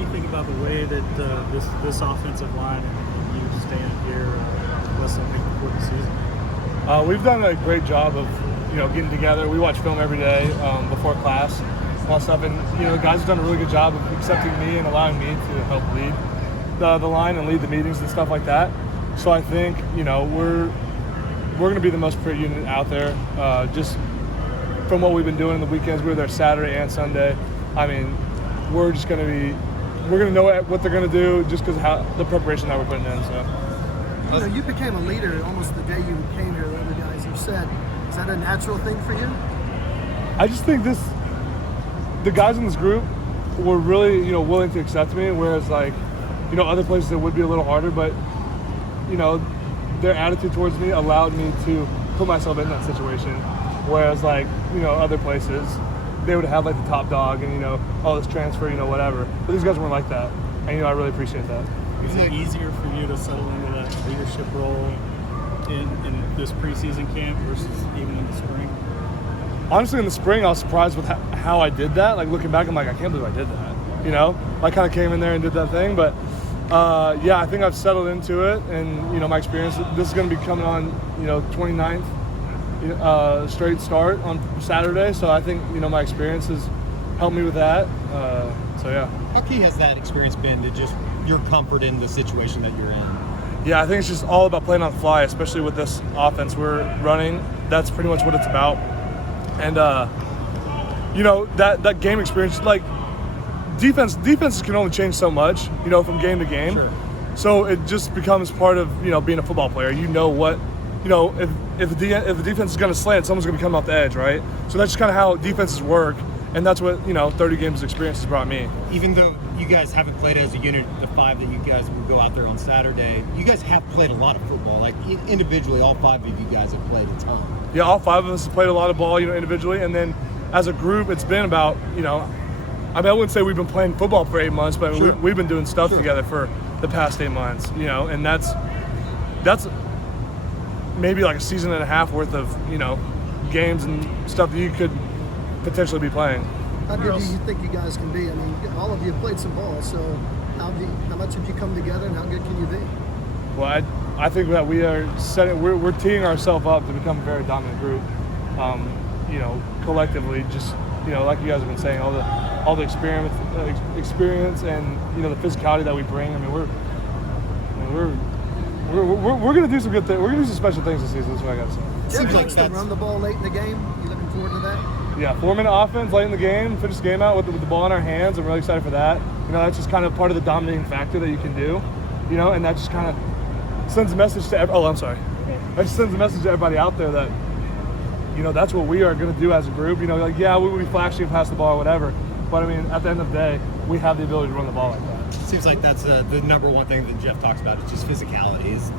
do you think about the way that this offensive line and you stand here less than a week before the season? We've done a great job of getting together. We watch film every day before class, all stuff, and the guys have done a really good job of accepting me and allowing me to help lead the line and lead the meetings and stuff like that. So I think we're going to be the most prepared unit out there. Just from what we've been doing in the weekends, we were there Saturday and Sunday. I mean, we're going to know what they're going to do just because of how the preparation that we're putting in. So, you became a leader almost the day you came here. The other guys have said, is that a natural thing for you? I just think the guys in this group were really willing to accept me, whereas other places it would be a little harder, but their attitude towards me allowed me to put myself in that situation. Whereas other places, they would have the top dog and this transfer, whatever. But these guys weren't like that, and I really appreciate that. Is it easier for you to settle into that leadership role in this preseason camp versus even in the spring? Honestly, in the spring, I was surprised with how I did that. Looking back, I'm I can't believe I did that. I kind of came in there and did that thing, but I think I've settled into it, and my experience. This is going to be coming on 29th straight start on Saturday, so I think my experience has helped me with that. How key has that experience been to just your comfort in the situation that you're in? Yeah, I think it's just all about playing on the fly, especially with this offense we're running. That's pretty much what it's about. And that game experience, defenses can only change so much, from game to game. Sure. So it just becomes part of being a football player. If the defense is going to slant, someone's going to come off the edge, right? So that's just kind of how defenses work, and that's what 30 games of experience has brought me. Even though you guys haven't played as a unit, the five that you guys will go out there on Saturday, you guys have played a lot of football. Individually, all five of you guys have played a ton. Yeah, all five of us have played a lot of ball, individually, and then as a group, it's been about I wouldn't say we've been playing football for 8 months, but Sure. we've been doing stuff together for the past 8 months, and that's maybe a season and a half worth of games and stuff that you could potentially be playing. How good do you think you guys can be? I mean, all of you have played some ball, so how much have you come together, and how good can you be? Well, I think that we are we're teeing ourselves up to become a very dominant group. Collectively, just like you guys have been saying, all the experience and the physicality that we bring. I mean, we're gonna do some good things. We're gonna do some special things this season. That's what I gotta say. Seems like to run the ball late in the game. You looking forward to that? Yeah, 4-minute offense late in the game. Finish the game out with the ball in our hands. I'm really excited for that. That's just kind of part of the dominating factor that you can do. And that just kind of sends a message to that just sends a message to everybody out there that that's what we are going to do as a group. We will be flashy and pass the ball or whatever, but I mean, at the end of the day, we have the ability to run the ball like that. Seems like that's the number one thing that Jeff talks about is just physicality. Is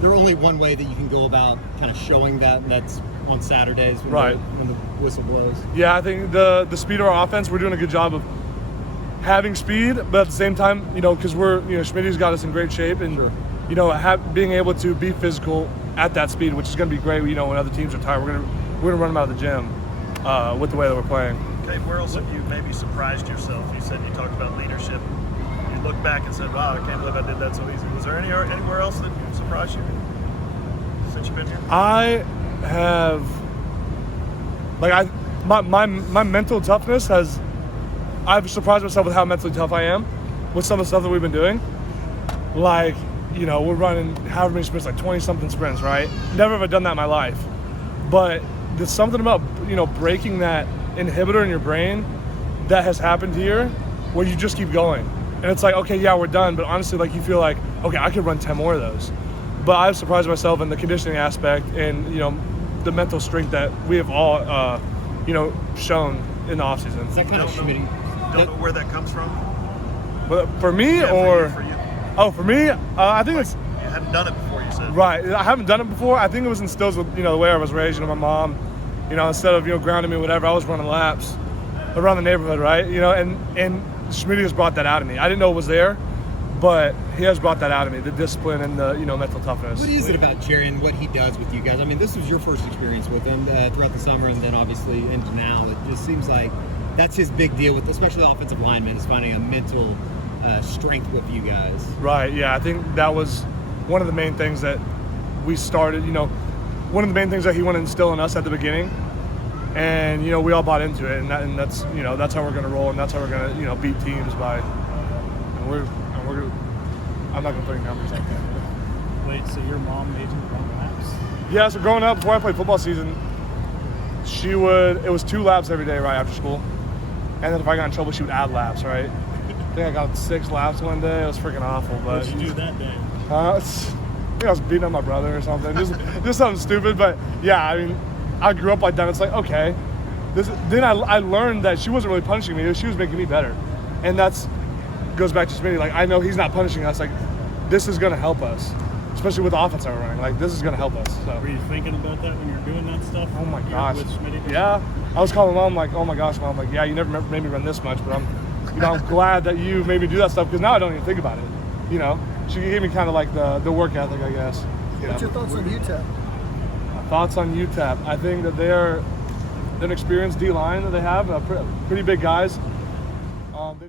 there only one way that you can go about kind of showing that, and that's on Saturdays when the whistle blows? Yeah, I think the speed of our offense, we're doing a good job of having speed, but at the same time, because we're, Schmitty's got us in great shape, and Sure. Being able to be physical at that speed, which is going to be great. When other teams are tired, we're gonna run them out of the gym with the way that we're playing. Okay, where else have you maybe surprised yourself? You said you talked about leadership. You look back and said, "Wow, I can't believe I did that so easy." Was there anywhere else that surprised you since you've been here? I have, my mental toughness has. I've surprised myself with how mentally tough I am with some of the stuff that we've been doing. We're running however many sprints, 20-something sprints, right? Never have I done that in my life. But there's something about, breaking that inhibitor in your brain that has happened here where you just keep going. And it's okay, yeah, we're done. But honestly, you feel okay, I could run 10 more of those. But I've surprised myself in the conditioning aspect and, the mental strength that we have all, shown in the offseason. Is that kind of Schmitty? Don't know where that comes from? But for me For you. Oh, for me, I think it's... You hadn't done it before, you said. Right. I haven't done it before. I think it was instilled with, the way I was raised. My mom, instead of, grounding me or whatever, I was running laps around the neighborhood, right? And Schmitty has brought that out of me. I didn't know it was there, but he has brought that out of me, the discipline and the, mental toughness. What is it about Jerry and what he does with you guys? I mean, this was your first experience with him throughout the summer and then obviously into now. It just seems like that's his big deal with, especially the offensive linemen, is finding a mental strength with you guys. Right. Yeah, I think that was one of the main things that we started. One of the main things that he wanted to instill in us at the beginning, and we all bought into it, and that's that's how we're going to roll, and that's how we're going to beat teams by. I'm not going to put any numbers like that. Wait, so your mom made you run laps? Yeah. So growing up, before I played football season, it was 2 laps every day right after school, and then if I got in trouble, she would add laps. Right. I think I got 6 laps one day. It was freaking awful. But What'd you do that day? I think I was beating up my brother or something. Just something stupid. But yeah, I mean, I grew up like that. It's like, okay. Then I learned that she wasn't really punishing me. She was making me better. And goes back to Smitty. Like, I know he's not punishing us. Like, this is going to help us, especially with the offense that we're running. Like, this is going to help us. So. Were you thinking about that when you're doing that stuff? Oh my gosh. With Smitty? Yeah. I was calling Mom like, oh my gosh, Mom. Like, yeah, you never made me run this much, but I'm glad that you made me do that stuff, because now I don't even think about it. She gave me kind of like the work ethic, I guess. What's your thoughts on UTEP? Thoughts on UTEP? I think that they're an experienced D-line that they have, pretty big guys.